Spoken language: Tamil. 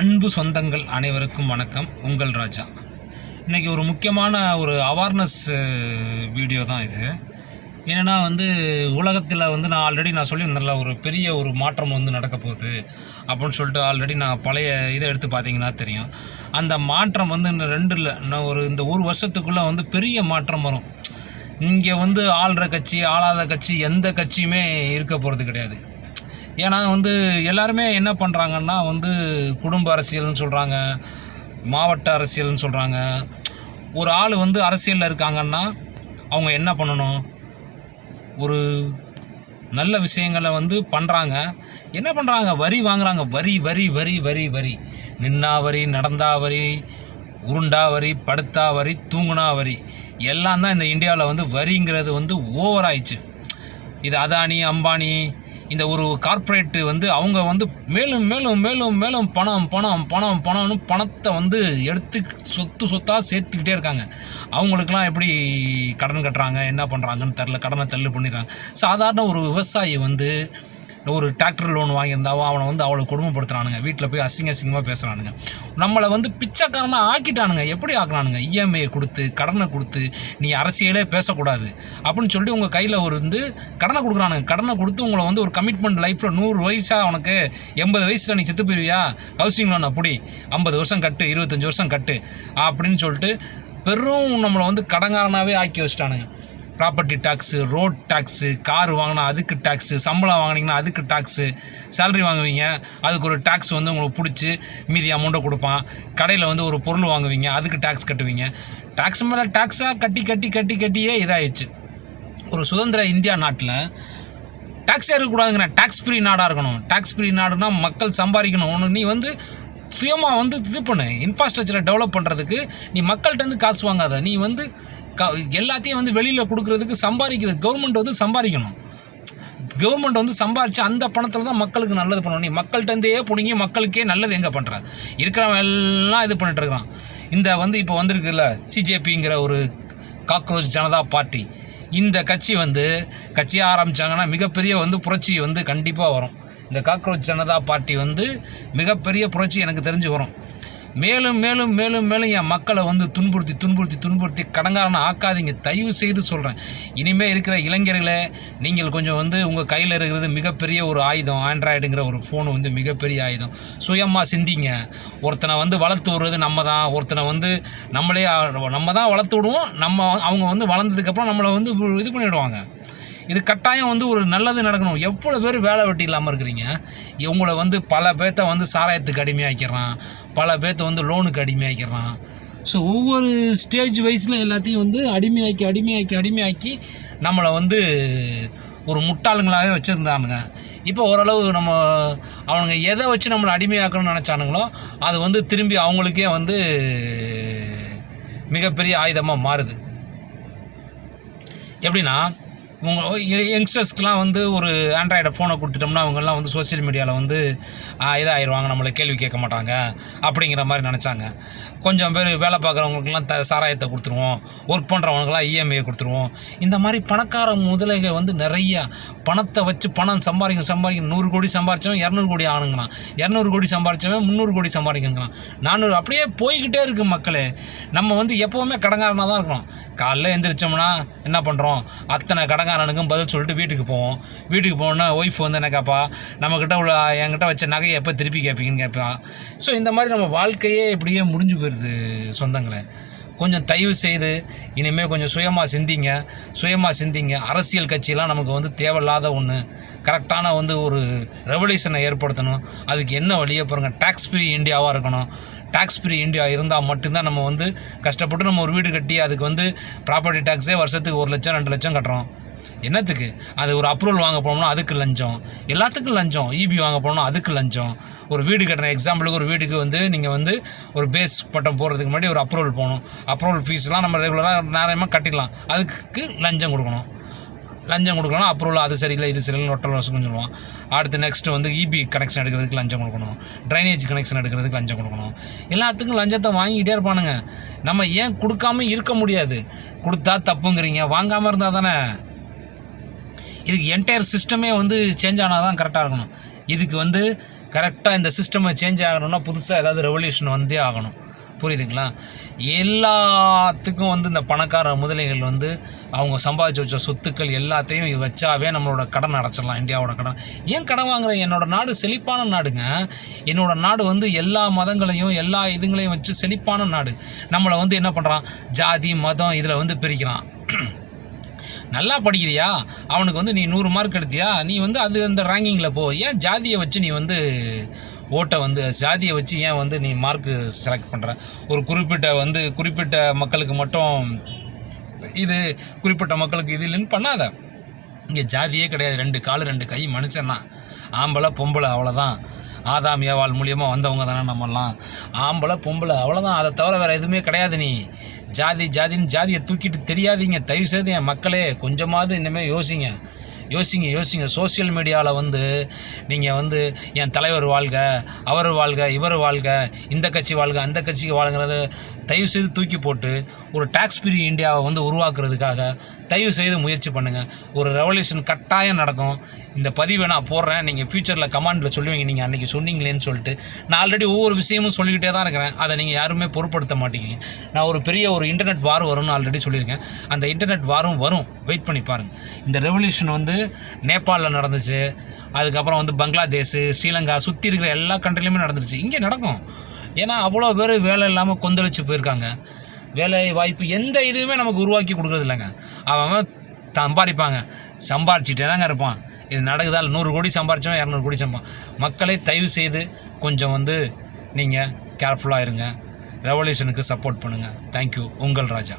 அன்பு சொந்தங்கள் அனைவருக்கும் வணக்கம். உங்கள் ராஜா. இன்றைக்கி ஒரு முக்கியமான ஒரு அவேர்னஸ் வீடியோ தான் இது. ஏன்னா உலகத்தில் நான் ஆல்ரெடி சொல்லியிருந்தேன்ல, ஒரு பெரிய ஒரு மாற்றம் நடக்க போகுது அப்படின்னு சொல்லிட்டு ஆல்ரெடி நான் பழைய இதை எடுத்து பார்த்தீங்கன்னா தெரியும். அந்த மாற்றம் இந்த ஒரு வருஷத்துக்குள்ளே பெரிய மாற்றம் வரும். இங்கே ஆள்ற கட்சி ஆளாத கட்சி எந்த கட்சியுமே இருக்க போகிறது கிடையாது. ஏன்னா எல்லாருமே என்ன பண்ணுறாங்கன்னா குடும்ப அரசியல்னு சொல்கிறாங்க, மாவட்ட அரசியல்னு சொல்கிறாங்க. ஒரு ஆள் அரசியலில் இருக்காங்கன்னா அவங்க என்ன பண்ணணும், ஒரு நல்ல விஷயங்களை பண்ணுறாங்க. என்ன பண்ணுறாங்க, வரி வாங்குறாங்க. வரி வரி வரி வரி வரி நின்னா வரி, நடந்தா வரி, உருண்டா வரி, படுத்தா வரி, தூங்குனா வரி, எல்லாம் தான் இந்த இந்தியாவில் வரிங்கிறது ஓவர் ஆயிடுச்சு. இது அதானி அம்பானி இந்த ஒரு கார்ப்பரேட்டு அவங்க மேலும் மேலும் மேலும் மேலும் பணம் பணம் பணம் பணம்னு பணத்தை எடுத்து சொத்தாக சேர்த்துக்கிட்டே இருக்காங்க. அவங்களுக்கெல்லாம் எப்படி கடன் கட்டுறாங்க, என்ன பண்ணுறாங்கன்னு தெரில, கடனை தள்ளு பண்ணிடுறாங்க. சாதாரண ஒரு விவசாயி ஒரு டிராக்டர் லோன் வாங்கியிருந்தாவோ அவனை அவ்வளோ கொடுமைப்படுத்துறானுங்க. வீட்டில் போய் அசிங்கமாக பேசுகிறானுங்க. நம்மளை பிச்சைக்காரனாக ஆக்கிட்டானுங்க. எப்படி ஆக்கினானுங்க, இஎம்ஐ கொடுத்து கடனை கொடுத்து நீ அரசியலே பேசக்கூடாது அப்படின்னு சொல்லிட்டு உங்கள் கையில் கடனை கொடுக்குறானுங்க. கடனை கொடுத்து உங்களை ஒரு கமிட்மெண்ட் லைஃப்பில் 100 வயசாக உனக்கு 80 வயசில் நீ செத்து போயிருவியா, ஹவுசிங் லோன் அப்படி 50 வருஷம் கட்டு, 25 வருஷம் கட்டு அப்படின்னு சொல்லிட்டு பெரும் நம்மளை கடங்காரனாகவே ஆக்கி வச்சிட்டானுங்க. Property tax, road tax, car வாங்கினா அதுக்கு டேக்ஸு, சம்பளம் வாங்கினீங்கன்னா அதுக்கு டேக்ஸு, சேலரி வாங்குவீங்க அதுக்கு ஒரு டேக்ஸ் உங்களுக்கு பிடிச்சி மீதி அமௌண்ட்டை கொடுப்பான். கடையில் ஒரு பொருள் வாங்குவீங்க அதுக்கு டேக்ஸ் கட்டுவீங்க. டேக்ஸ் மேலே டேக்ஸாக கட்டி கட்டி கட்டி கட்டியே இதாகிடுச்சு. ஒரு சுதந்திர இந்தியா நாட்டில் டேக்ஸே இருக்கக்கூடாதுங்கிற, டேக்ஸ் ஃப்ரீ நாடாக இருக்கணும். டேக்ஸ் ஃப்ரீ நாடுனா மக்கள் சம்பாதிக்கணும். ஒன்று நீ சுயமாக இது பண்ணு, இன்ஃப்ராஸ்ட்ரக்சரை டெவலப் பண்ணுறதுக்கு நீ மக்கள்கிட்ட காசு வாங்காத. நீ எல்லாத்தையும் வெளியில் கொடுக்குறதுக்கு சம்பாதிக்கிறது கவர்மெண்ட் சம்பாதிக்கணும். கவர்மெண்ட் சம்பாதிச்சு அந்த பணத்தில் தான் மக்களுக்கு நல்லது பண்ணணும். நீ மக்கள்கிட்டே பிடிங்கி மக்களுக்கே நல்லது எங்கே பண்ணுற, இருக்கிறவன் எல்லாம் இது பண்ணிட்டு இருக்கிறான். இந்த இப்போ வந்திருக்குல்ல சிஜேபிங்கிற ஒரு காக்ரோச் ஜனதா பார்ட்டி, இந்த கட்சி கட்சியாக ஆரம்பித்தாங்கன்னா மிகப்பெரிய புரட்சி கண்டிப்பாக வரும். இந்த காக்ரோச் ஜனதா பார்ட்டி மிகப்பெரிய புரட்சி எனக்கு தெரிஞ்சு வரும். மேலும் மேலும் மேலும் மேலும் என் மக்களை துன்புறுத்தி துன்புறுத்தி துன்புறுத்தி கடங்காரனை ஆக்காதீங்க, தயவு செய்து சொல்கிறேன். இனிமேல் இருக்கிற இளைஞர்களே, நீங்கள் கொஞ்சம் உங்கள் கையில் இருக்கிறது மிகப்பெரிய ஒரு ஆயுதம். ஆண்ட்ராய்டுங்கிற ஒரு ஃபோனு மிகப்பெரிய ஆயுதம். சுயமாக சிந்திங்க. ஒருத்தனை வளர்த்து விடுறது நம்ம தான். ஒருத்தனை நம்ம தான் வளர்த்து விடுவோம். அவங்க வளர்ந்ததுக்கப்புறம் நம்மளை இது பண்ணிவிடுவாங்க. இது கட்டாயம் ஒரு நல்லது நடக்கணும். எவ்வளோ பேர் வேலை வெட்டி இல்லாமல் இருக்கிறீங்க. உங்களை பல பேர்த்த சாராயத்துக்கு அடிமையாக்கிறான், பல பேர்த்த லோனுக்கு அடிமையாக்கிறான். ஸோ ஒவ்வொரு ஸ்டேஜ் வைஸில் எல்லாத்தையும் அடிமையாக்கி அடிமையாக்கி அடிமையாக்கி நம்மளை ஒரு முட்டாளுங்களாகவே வச்சுருந்தானுங்க. இப்போ ஓரளவு அவனுங்க எதை வச்சு நம்மளை அடிமையாக்கணும்னு நினச்சானுங்களோ அது திரும்பி அவங்களுக்கே மிகப்பெரிய ஆயுதமாக மாறுது. எப்படின்னா, யங்ஸ்டர்ஸ்க்கெலாம் ஒரு ஆண்ட்ராய்டை ஃபோனை கொடுத்துட்டோம்னா அவங்கெல்லாம் சோசியல் மீடியாவில் இதாகிடுவாங்க, நம்மளை கேள்வி கேட்க மாட்டாங்க அப்படிங்கிற மாதிரி நினச்சாங்க. கொஞ்சம் பேர் வேலை பார்க்குறவங்களுக்கெல்லாம் சாராயத்தை கொடுத்துருவோம், ஒர்க் பண்ணுறவங்களுக்கெல்லாம் இஎம்ஐயை கொடுத்துருவோம். இந்த மாதிரி பணக்கார முதலைகள் நிறையா பணத்தை வச்சு பணம் சம்பாதிக்கணும் 100 கோடி சம்பாதிச்சவன் 200 கோடி ஆகணுங்கிறான், 200 கோடி சம்பாதிச்சவன் 300 கோடி சம்பாதிக்கணுங்கிறான், 400, அப்படியே போய்கிட்டே இருக்குது மக்களே. நம்ம எப்போவுமே கடங்காரனாக தான் இருக்கணும். காலைல எழுந்திரிச்சோம்னா என்ன பண்ணுறோம், அத்தனை கடங்காரனுக்கும் பதில் சொல்லிட்டு வீட்டுக்கு போவோம். வீட்டுக்கு போனோன்னா ஒய்ஃப் என்ன கேட்பா, நம்மக்கிட்ட என்கிட்ட வச்ச நகையை எப்போ திருப்பி கேட்பீங்கன்னு கேட்பா. ஸோ இந்த மாதிரி நம்ம வாழ்க்கையே இப்படியே முடிஞ்சு போயிடுது சொந்தங்களே. கொஞ்சம் தயவு செய்து இனிமேல் கொஞ்சம் சுயமாக சிந்திங்க. அரசியல் கட்சியெலாம் நமக்கு தேவையில்லாத ஒன்று. கரெக்டான ஒரு ரெவல்யூஷனை ஏற்படுத்தணும். அதுக்கு என்ன வழியை பாருங்கள், டேக்ஸ் ஃப்ரீ இந்தியாவாக இருக்கணும். டேக்ஸ் ஃப்ரீ இந்தியா இருந்தால் மட்டும்தான் நம்ம கஷ்டப்பட்டு நம்ம ஒரு வீடு கட்டி அதுக்கு ப்ராப்பர்ட்டி டேக்ஸே வருஷத்துக்கு 1 லட்சம் 2 லட்சம் கட்டுறோம். என்னத்துக்கு? அது ஒரு அப்ரூவல் வாங்க போனோம்னா அதுக்கு லஞ்சம், எல்லாத்துக்கும் லஞ்சம். இபி வாங்க போனோம்னா அதுக்கு லஞ்சம். ஒரு வீடு கட்டுற எக்ஸாம்பிளுக்கு ஒரு வீட்டுக்கு நீங்கள் ஒரு பேஸ் பட்டம் போடுறதுக்கு முன்னாடி ஒரு அப்ரூவல் போகணும். அப்ரூவல் ஃபீஸ்லாம் நம்ம ரெகுலராக நேரமாக கட்டிடலாம். அதுக்கு லஞ்சம் கொடுக்கணும். லஞ்சம் கொடுக்கலாம், அப்ரூவல் அது சரியில்லை இது சரியில்லை ஒட்டல் வருஷம்னு சொல்லுவான். அடுத்து நெக்ஸ்ட்டு இபி கனெக்ஷன் எடுக்கிறதுக்கு லஞ்சம் கொடுக்கணும், ட்ரைனேஜ் கனெக்ஷன் எடுக்கிறதுக்கு லஞ்சம் கொடுக்கணும். எல்லாத்துக்கும் லஞ்சத்தை வாங்கிக்கிட்டே இருப்பானுங்க. நம்ம ஏன் கொடுக்காம இருக்க முடியாது? கொடுத்தா தப்புங்கிறீங்க, வாங்காமல் இருந்தால் தானே. இதுக்கு என்டையர் சிஸ்டமே சேஞ்ச் ஆனால் தான் கரெக்டாக இருக்கணும். இதுக்கு கரெக்டாக இந்த சிஸ்டமை சேஞ்ச் ஆகணும்னா புதுசாக ஏதாவது ரெவல்யூஷன் வந்தே ஆகணும். புரியுதுங்களா? எல்லாத்துக்கும் வந்து இந்த பணக்கார முதலைகள் வந்து அவங்க சம்பாதிச்சு வச்ச சொத்துக்கள் எல்லாத்தையும் வச்சாவே நம்மளோட கடன் அடைச்சிடலாம். இந்தியாவோட கடன். ஏன் கடன் வாங்குற? என்னோடய நாடு செழிப்பான நாடுங்க. என்னோடய நாடு வந்து எல்லா மதங்களையும் எல்லா இதுங்களையும் வச்சு செழிப்பான நாடு. நம்மளை வந்து என்ன பண்ணுறான்? ஜாதி மதம் இதில் வந்து பிரிக்கிறான். நல்லா படிக்கிறியா, அவனுக்கு வந்து நீ 100 மார்க் எடுத்தியா, நீ வந்து அது அந்த ரேங்கிங்கில் போ. ஏன் ஜாதியை வச்சு நீ வந்து ஓட்டை வந்து ஜாதியை வச்சு ஏன் வந்து நீ மார்க்கு செலக்ட் பண்ணுற? ஒரு குறிப்பிட்ட மக்களுக்கு மட்டும் இது, குறிப்பிட்ட மக்களுக்கு இது இல்லைன்னு பண்ணாத. இங்கே ஜாதியே கிடையாது. 2 கால் 2 கை மனுஷன்தான். ஆம்பளை பொம்பளை அவ்வளோதான். ஆதாம் ஏவாள் மூலியமாக வந்தவங்க தானே நம்மலாம். ஆம்பளை பொம்பளை அவ்வளோதான். அதை தவிர வேறு எதுவுமே கிடையாது. நீ ஜாதின்னு ஜாதியை தூக்கிட்டு தெரியாதீங்க. தயவுசெய்து என் மக்களே கொஞ்சமாவது இனிமேல் யோசிங்க. சோசியல் மீடியாவில் வந்து நீங்கள் வந்து என் தலைவர் வாழ்க, அவர் வாழ்க, இவர் வாழ்க, இந்த கட்சி வாழ்க, அந்த கட்சிக்கு வாழ்கிறது தயவுசெய்து தூக்கி போட்டு ஒரு டேக்ஸ் ஃப்ரீ இந்தியாவை வந்து உருவாக்குறதுக்காக தயவுசெய்து முயற்சி பண்ணுங்கள். ஒரு ரெவல்யூஷன் கட்டாயம் நடக்கும். இந்த பதிவை நான் போடுறேன். நீங்கள் ஃப்யூச்சரில் கமெண்டில் சொல்லுவீங்க, நீங்கள் அன்றைக்கி சொன்னீங்களேன்னு சொல்லிட்டு. நான் ஆல்ரெடி ஒவ்வொரு விஷயமும் சொல்லிக்கிட்டே தான் இருக்கிறேன். அதை நீங்கள் யாருமே பொருட்படுத்த மாட்டேங்கிறீங்க. நான் ஒரு பெரிய இன்டர்நெட் வார் வரும்னு ஆல்ரெடி சொல்லியிருக்கேன். அந்த இன்டர்நெட் வாரும் வரும். வெயிட் பண்ணி பாருங்கள். இந்த ரெவல்யூஷன் வந்து நேபாளில் நடந்துச்சு, அதுக்கப்புறம் வந்து பங்களாதேஷ், ஸ்ரீலங்கா சுற்றி இருக்கிற எல்லா கண்ட்ரிலையுமே நடந்துருச்சு. இங்கே நடக்கும். ஏன்னா அவ்வளோ பேர் வேலை இல்லாமல் கொந்தளிச்சு போயிருக்காங்க. வேலை வாய்ப்பு எந்த இதுவுமே நமக்கு உருவாக்கி கொடுக்குறது இல்லைங்க. அவன் சம்பாரிச்சிட்டே தாங்க இருப்பான். இது நடக்குதா? 100 கோடி சம்பாரிச்சவன் 200 கோடி மக்களை தயவு செய்து கொஞ்சம் வந்து நீங்கள் கேர்ஃபுல்லாக இருங்க. ரெவல்யூஷனுக்கு சப்போர்ட் பண்ணுங்கள். தேங்க்யூ. உங்கள் ராஜா.